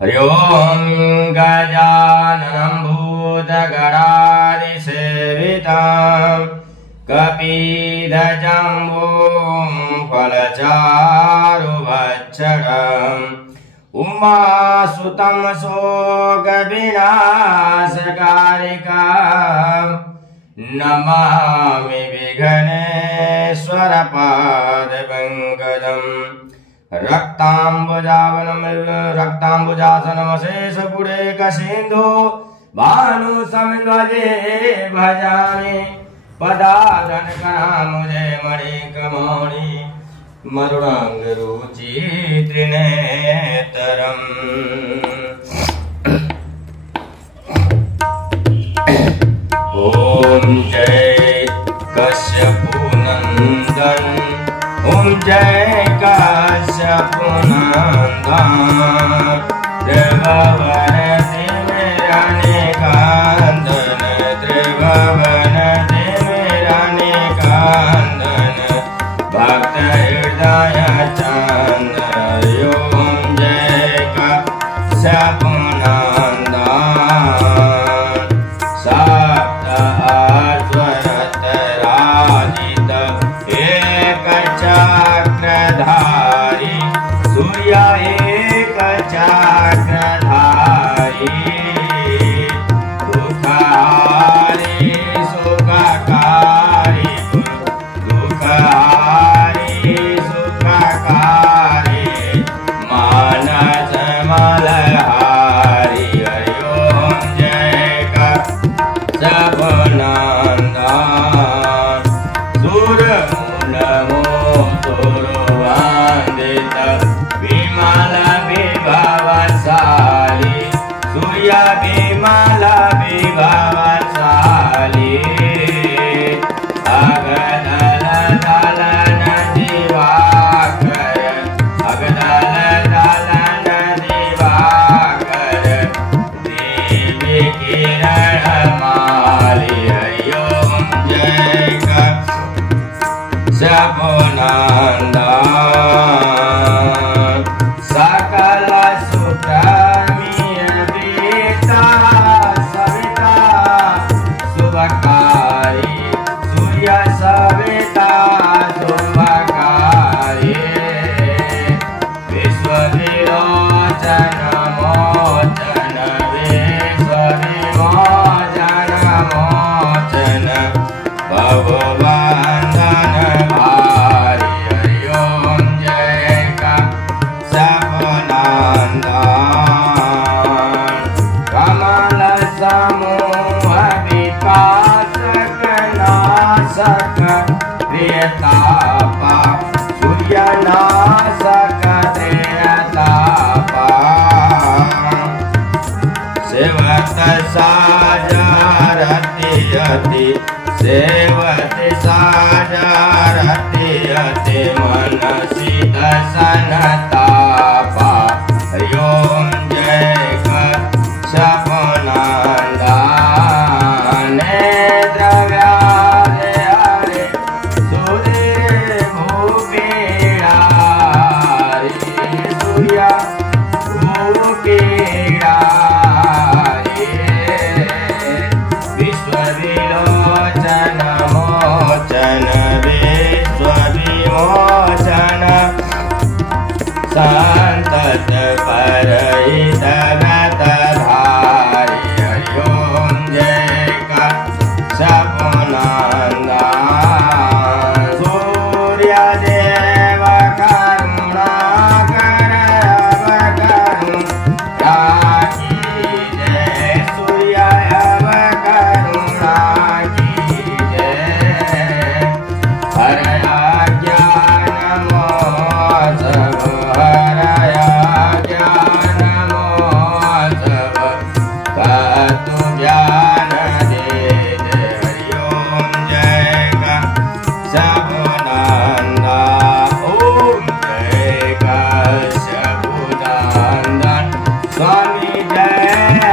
हरि ओं गजाननं भूतगणादिसेवितं कपिध्वजम्बुं फलचारुभक्षणम् उमासुतं शोकविनाशकारिकाम् नमामि विघ्नेश्वरपादपङ्कजम् रक्ताम्बुजासनमशेषपुरेकसिन्धु भानुसंध्वजे भजामि पदादनकरामुजे मणिकमौणि मरुणाङ्गरुचि त्रिनेत्रम् ॐ जय कश्यपनन्दन ॐ जय कश्यपनन्दन त्रिभुवन तिमिरानेकान्दन त्रिभुवन तिमिरानेकान्दन भक्त हृदय चन्द्र ॐ जय कश्यपनन्दन चक्रधारी सूर्य एक चक्रधारी दुखहारी सुखकारी दुखहारी सुखकारी मानस मलहारी ओं जय कश्यपनन्दन विमल विभवशाली सूर्य विमल विभवशाली अगदल दलन दिवाकर अगदल दलन दिवाकर देवी किरणमाली ओं जय कश्यपनन्दन सकल सुखमय देता सविता शुभकारी सूर्य सविता शुभकारी विश्वविलोचन मोचन विश्वविमोचन मोचन भवबन्धन भारी ओं जय कमल समूह विकासक नाशक प्रियतापा सूर्य नाशक प्रियतापा सेवत साजरति यति सेवत साजरति यति मनसि दशनतापा ओं जय कश्यपनन्दन द्रव्यादि हरे सूर्य भूपीडारि सूर्य भूपीडारि विश्वविलोचन मोचन विश्वविमोचन संतत परहित गतधारी ओं जय कश्यपनन्दन सूर्यदेव करुणाकर अवकरुणा कीजय सूर्य अवकरुणा कीजय हरया ज्ञान मोसव हरया ज्ञान मोसव तु ज्ञान दे हरि ओं जय कश्यपनन्दन ओं जय कश्यपनन्दन स्वामी जय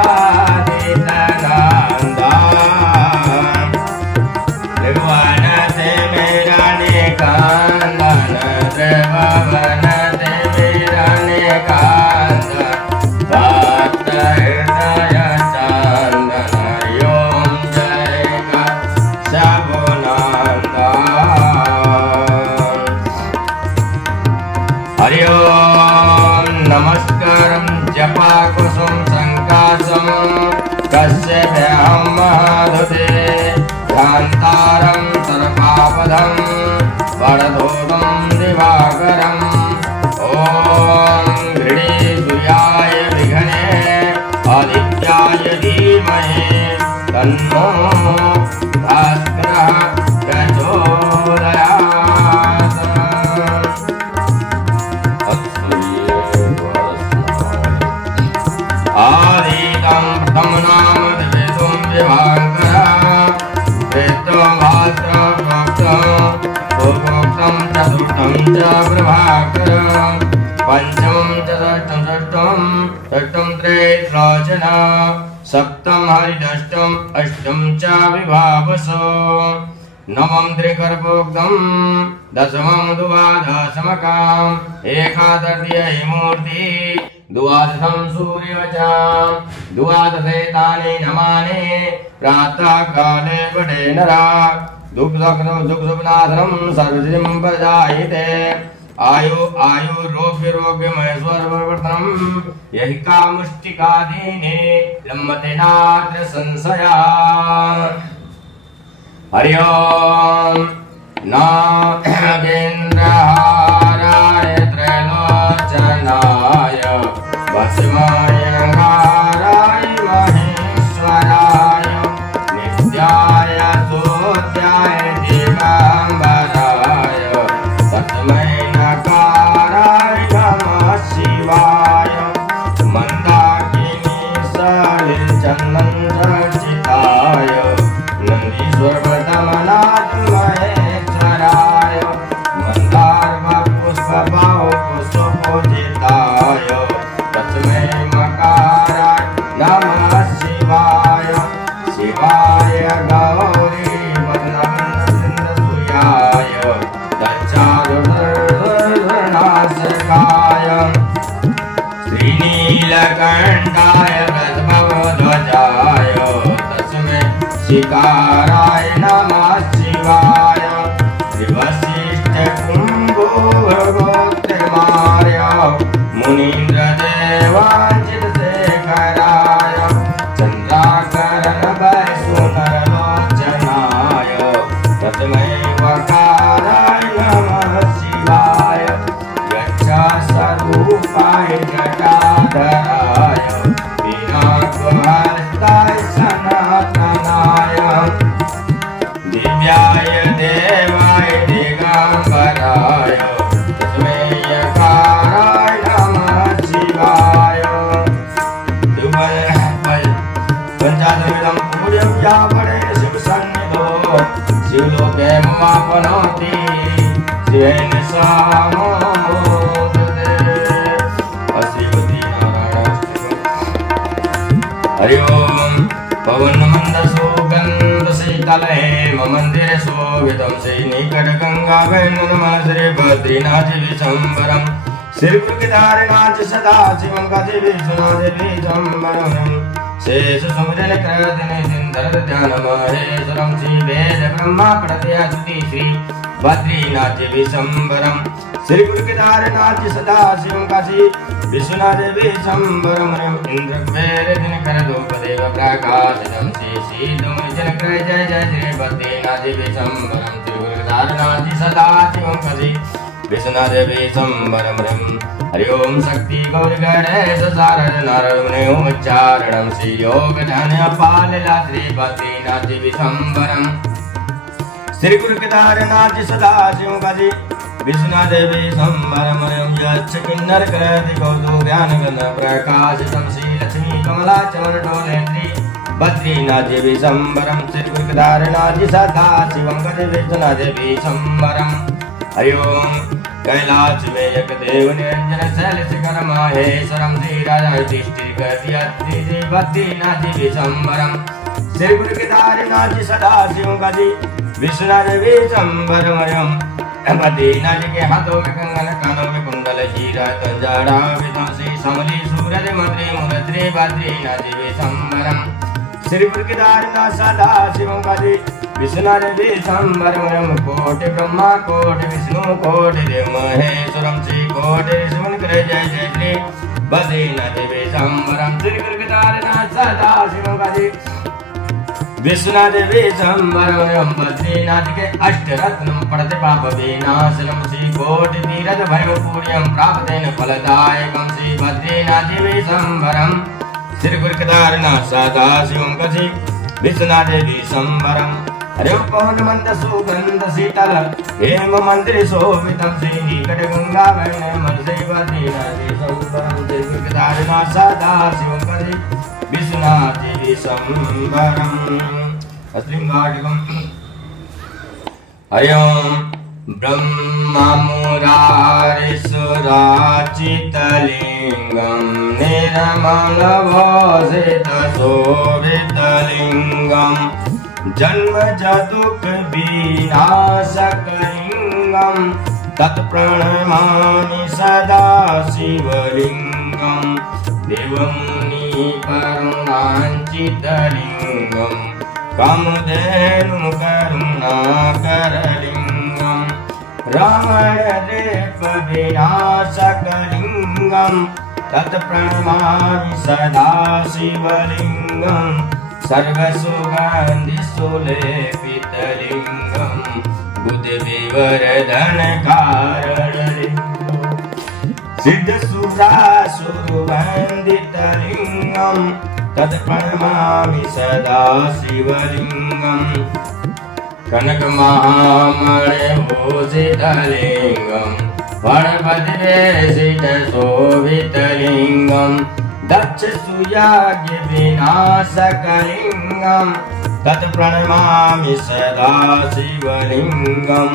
आदितनन्दन त्रिभुवन तिमिरानेकान्दन त्रिभुवन तिमिरानेकान्दन तन्नो भास्करः प्रचोदयात्। आदितं प्रथम नाम वेदों विभाकरः प्रोक्तं चतुर्थं च प्रभाकरः पंचमं च षष्ठं त्रैलोचनः सप्तम हरिदष्टम अष्टम च विभावस नवम त्रिकर्पोक्तम दशमं द्वादशमकाम एकादशीय मूर्ति द्वादशं सूर्यवचाम द्वादशेतानि नमानि प्रातः काले पठे नरा दुःखनाथनं सर्वजिं प्रजायते आयु रोग्य महेश्वरवर्तनम यही कामुष्टिकादीने लम्बते नात्र संशया। हरि ओम नागेन्द्रहाराय त्रैलोचनाय भस्मायंगाराय महेश्वराय नित्याय सूर्याय दिगंबराय तस्मै नकाराय नमः शिवाय मंदाकिनी सलिलचन्दन चर्चिताय नंदीश्वर प्रथमनाथ महेश्वराय मंदार पुष्पबाहु पुष्पोजिताय तस्मै मकाराय नमः शिवाय शिवाय गौरी वदनमृन्दसूयाय दच्चारुनाशकाय श्रीनीलकण्ठाय वृषभध्वजाय तस्मै शिकाराय नमः शिवाय श्रीवसिष्ठकुम्भोर्गोत्रमार्य मुनीन्द्रदेवाञ्चितशेखराय चन्द्राकरणवैष्णवनरलोचनाय तस्मै वकाराय नमः शिवाय यक्षस्वरूपाय जटाधराय पिनाकहस्ताय सनातनाय दिव्याय देवाय दिगंबराय तस्मै यकाराय नमः शिवाय। पंचादशमिदं पूज्यं यावदेव शिवसन्निधौ शिवलोके ममापनोति शिवेन सामोदते। हरि ओम पवनमन्दसुगन्धशीतले मन्दिरे शोभितं श्रीनिकटगङ्गावेणु नमः श्री बद्रीनाथ विशम्बरं श्री गुरुकेदारनाथ सदाशिवं काशी विश्वनाथ विशम्बरं शेष सुमिरन कृतने सिंधर ध्यान महेश्वरं श्री वेद ब्रह्मा प्रणतयाति श्री बद्रीनाथ विशम्बरं श्री गुरुकेदारनाथ सदाशिवं काशी विश्वनाथ विशम्बरं इंद्रवेद दिनकर धूपदेव प्रकाशितं श्री शीतम जनकर जय जय श्री बद्रीनाथ विशम्बरं श्री गुरुकेदारनाथ सदाशिवं काशी विश्वनाथ विशम्बरं। हरि ओम शक्ति गौरी गणेश शारद नारायण उच्चारणं श्री योग ध्यान पालला श्री बद्रीनाथ विशम्बरं श्री गुरुकेदारनाथ सदाशिवं काशी विश्वनाथ विशम्बरं यच्च किन्नर कृति कौतु ज्ञान गण प्रकाशितं श्री लक्ष्मी कमला चमरटोले श्री बद्रीनाथ विशम्बरं श्री गुरुकेदारनाथ सदाशिवं काशी विश्वनाथ विशम्बरं। हरि ओम कैलाश में एक देव निरंजन शैल शिखर माहेश्वरम श्री राजा श्री बद्रीनाथ विशम्बरं श्री गुरुकेदारनाथ सदाशिवं काशी विश्वनाथ विशम्बरं। बद्रीनाथ के हाथों में कंगन कानों में कुंडल हीरा जड़ा विधम श्री समली सूरज मंत्री मुर श्री बद्रीनाथ विशम्बरं श्री गुरुकेदारनाथ सदाशिवं काशी विश्वनाथ विशम्बरं। कोटि ब्रह्मा कोटि विष्णु कोटि देव महेश्वरं श्री कोटि ऋषिमुनिकर जय जय श्री बद्रीनाथ विशम्बरं श्री गुरुकेदारनाथ सदाशिवं काशी विश्वनाथ विशम्बरं। बद्रीनाथ के अष्टरत्नं पठते पाप विनाशनं श्री कोटि तीर्थ भैरव पुण्यं प्राप्तेन फलदायकं श्री बद्रीनाथ विशम्बरं श्री गुरुकेदारनाथ सदाशिवं काशी विष्णुदेवी संवरम हरे पवन मंद सुगंध शीतल हेम मंदिर शोभितम श्रीनिकट गंगा वैनम सेवती नदी संवरम देवदारिणा सदा शिवं पदे विष्णुदेवी संवरम अस्लिंगाटिकम हरि ओम ब्रह्मा मुरारिसुराचितलिंगम निर्मलभासितशोभितलिंगम जन्म जदुख विनाशकलिंगम तत्प्रणमामि सदा शिवलिंगम देवमुनि करुणाञ्चितलिंगम कामधेनु करुणाकरलिंगम रामदेव विनाशकलिंगम तत्प्रणमामि सदा शिवलिंगम सर्वसुगन्धिसुलेपितलिंगम बुद्धिविवर्धनकारणलिंगम सिद्धसुरासुरवन्दितलिंगम तत्प्रणमामि सदा शिवलिंगम कनकमहामणिभूषितलिंगम फणपतिवेशितशोभितलिंगम दक्षसुयाज्ञविनाशकलिंगम तत्प्रणमामि सदा शिवलिंगम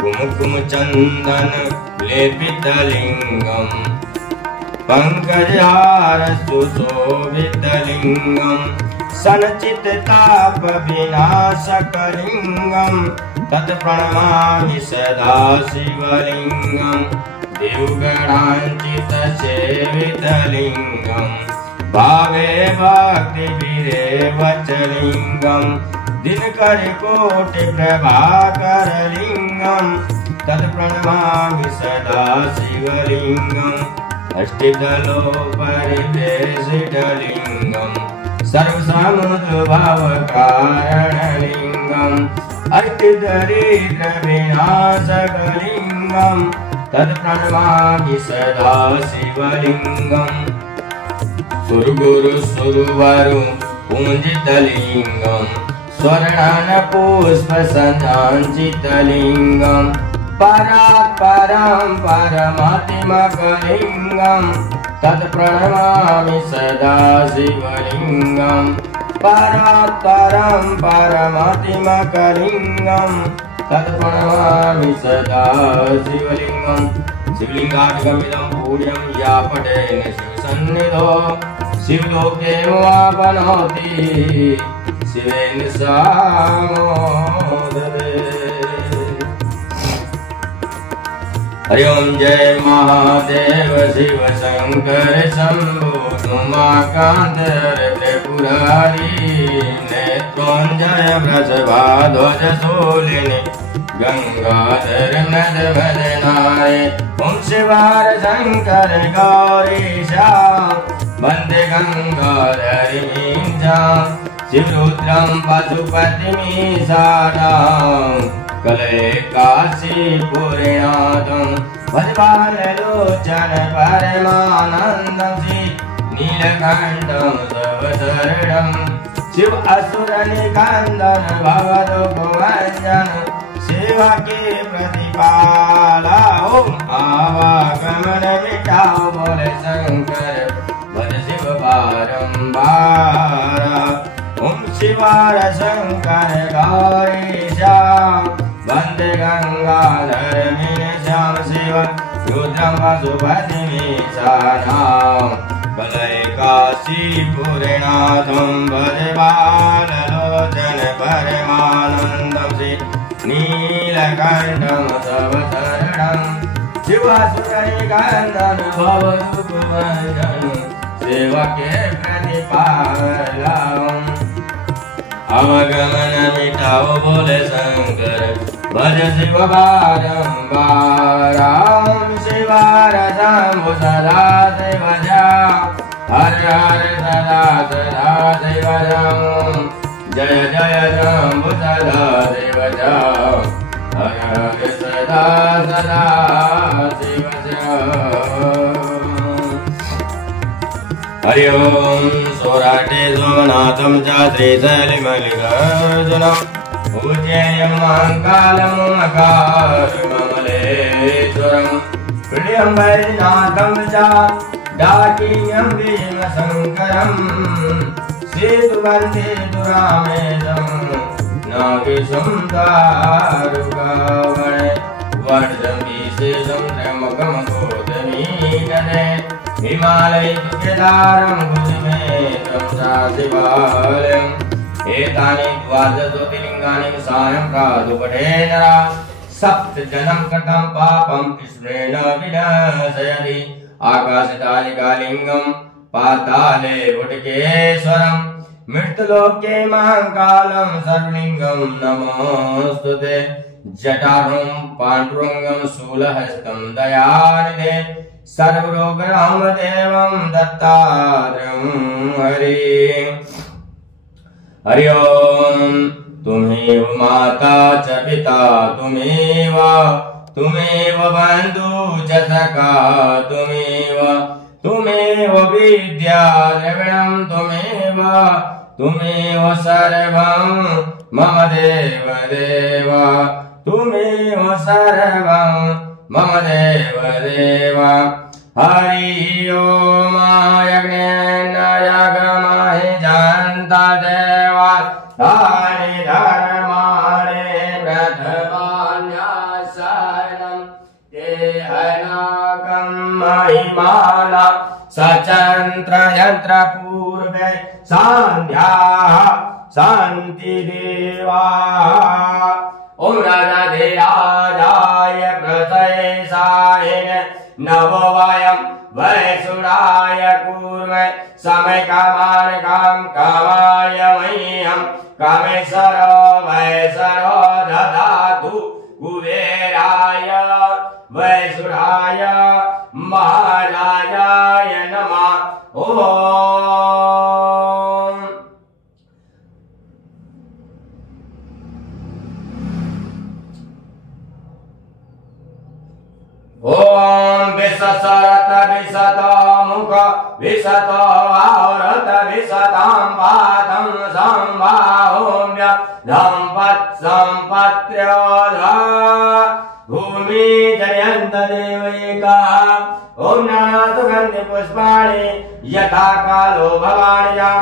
कुमकुमचन्दन लेपितलिंगम पंकजहार सुशोभितलिंगम सनचित्ताप विनाशकलिंगम तत्प्रणमामि सदा शिवलिंगम देवगणाञ्चित सेवितलिंगम भावे भक्तिभिरेवचलिंगम दिनकरकोटि प्रभाकरलिंगम तत्प्रणमामि सदा शिवलिंगम अष्टिदलोपरिवेशितलिंगम सर्वसमुद्भवकारणलिंगम अष्टिदरिद्रविनाशकलिंगम तत्प्रणमामि सदा शिवलिंगम सुरगुरुसुरवरु पूजितलिंगम स्वर्णानपुष्पसञ्जाञ्चितलिंगम परात्परं परमात्मकलिंगम तत्प्रणमामि सदा शिवलिंगम परात्परं परमात्मकलिंगम तत्प्रणमामि सदा शिवलिंगम शिवलिंगादिकमिदं पुण्यं या पठेन शिवसन्निधौ शिवलोके वापनोति शिवेन सामोदते। हरि ओम जय महादेव शिव शंकर शंभो उमाकांत त्रिपुरारी नेत्रोंजय वृषभाध्वज शूलिनी गंगाधर नद भजनाय ओम शिवार शंकर गौरीशा वंदे गंगाधर मींजा शिवरुद्रं पशुपतिमीशानां कलये काशीपुरीनाथं भजबाललोचन परमानन्दं श्री नीलकण्ठं सर्वशरणं शिव असुरनिकन्दन भवदुपभञ्जन सेवके प्रतिपाला ओम आवागमन मिटाओ बोले शंकर भज शिव बारंबार ओम शिवार शंकर गौरीशा वंदे गंगाधर मीनश्याम शिव रुद्रं पशुपतिमीशानां कलये काशीपुरीनाथं भजे बाललोचन परमानन्दं श्री नीलकण्ठं सर्वशरणं शिवासुरनिकन्दन भवदुपभञ्जन सेवके प्रतिपालम् अवगमन मिटाओ बोले शंकर भज शिव बारंबार शिवार शंभु सदा शिव हर हर सदा सदा शिव जय जय शंभु सदा शिव हर हर सदा सदा शिव हरि ओम सोराटे सोमनाथं च श्रीशैलमल्लिकार्जुनं पूज्येयं महाकालं मकारुममलेश्वरं प्रियं वैद्यनाथं च डाकिन्यं भीमशङ्करं श्रीसुगन्धे दुरामेदं नागेशं दारुकावणे वर्धवीशेषं त्र्यम्बकं गौतमीनने हिमालय केदारं भुजमेतं शिवालयम् एतानि द्वादश ज्योतिर्लिङ्गानि सायं प्रादुपठे नरा सप्तजनं कृतं पापं कृष्णेन विनाशयति आकाशतालिकालिङ्गं पाताले वटकेश्वरं मृत्युलोके महाकालं सर्वलिङ्गं नमोऽस्तुते जटारूं पाण्डुरङ्गं शूलहस्तं दयानिधे सर्वरोगरामदेवं दत्तात्रयं हरि हरि ओम तुम्हेव माता च पिता तुम्हेव बंधु च सखा तुम्हेव विद्या द्रविणं तुम्हेव सर्वं मम देव देव तुम्हेव सर्वं मम देव देव हरि ओम यज्ञेन यागमहि जानता देवा तानि धर्माणि प्रथमान्यासनं ते हनाकं महिमाना सचन्त्र यन्त्र पूर्वे सान्ध्याः सन्ति देवाः ओम राजाधिराजाय प्रथयसायिन नवो वयं वैसुराय कुर्मः समय कामान काम कामाय मह्यं कामेश्वरो वैसरो ददातु कुबेराय वैसुराय महाराजाय नमः ओम विससरत विसत मुख विसत आवरत विसतां पादं संबाहुम्य धम्पत् सम्पत्र्योधा भूमि जयन्त देवैका ओम नानासुगन्धि पुष्पाणि यथा कालो भवान्यां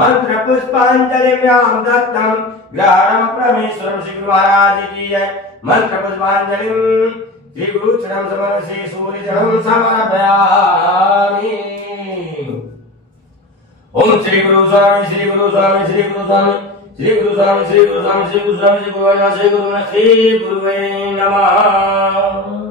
मंत्र पुष्पांजलिं दत्तं ग्रहणं परमेश्वरं श्री गुरु महाराज की जय मंत्र पुष्पांजलिं श्री गुरु चरण समर से सूर्य चरण समर्पयामि ओम श्री गुरु स्वामी श्री गुरु स्वामी श्री गुरु स्वामी श्री गुरु स्वामी श्री गुरु स्वामी श्री गुरु स्वामी श्री गुरु श्री गुरु श्री गुरुवे नमः।